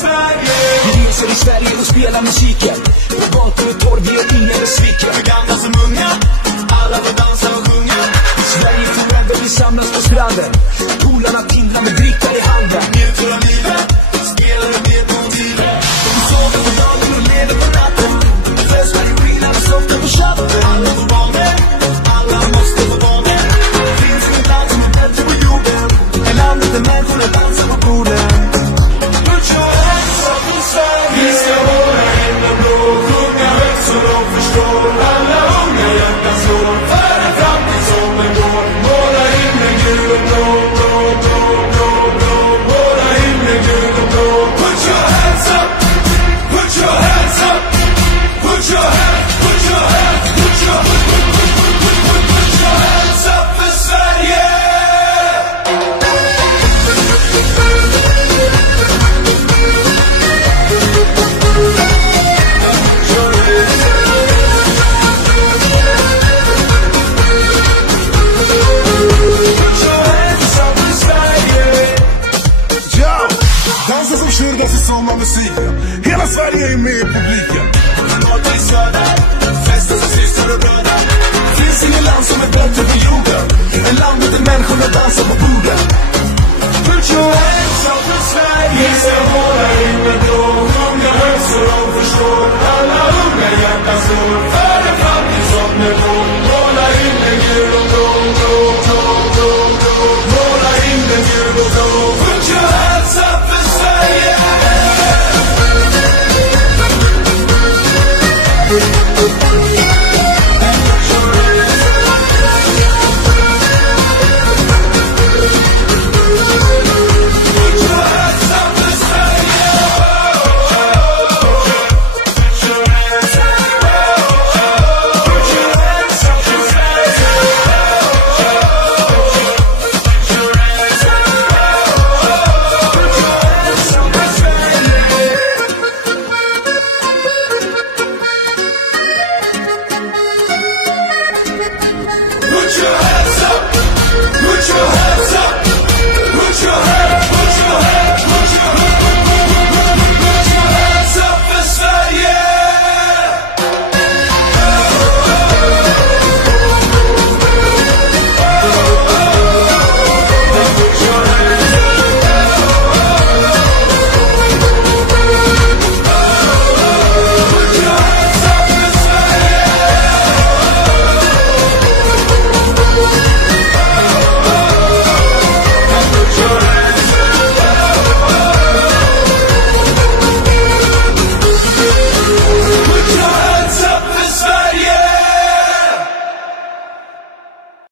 Sverige. Vi reser i Sverige och spelar musiken. På gator och torg, vi är inga besviken. För gamla som unga, alla får dansa och sjunga. I Sverige forever, vi samlas på stranden. Polarna tindrar med drickar i handen. Njuter av livet, spelar och vet om tiden. Vi sover på dagen och lever på natten. För Sverige skillnar oss ofta på chatten. Alla får vara med, alla måste få vara med. Finns inget land som är bättre på jorden än landet där människorna dansar på borden. Put your hands up in Sverige. Vi ska hålla himlen blå, sjunga högt så de förstår. Alla unga hjärtan slår för en framtid som en går. Måla himlen gul och blå, blå, blå, blå, blå. Måla himlen gul och blå. Put your hands up, put your hands up, put your hands, put your hands, put your hands up för Sverige. Dansen som skildras i sommarmusiken. Hela Sverige är med i publiken. Norr till söder, festen som systrar och bröder. Finns ingen land som är bättre på jorden än landet där människorna dansar på borden. Put your hands up för Sverige. Vi ska hålla himlen blå, sjunga högt så de förstår. Alla unga hjärtan slår för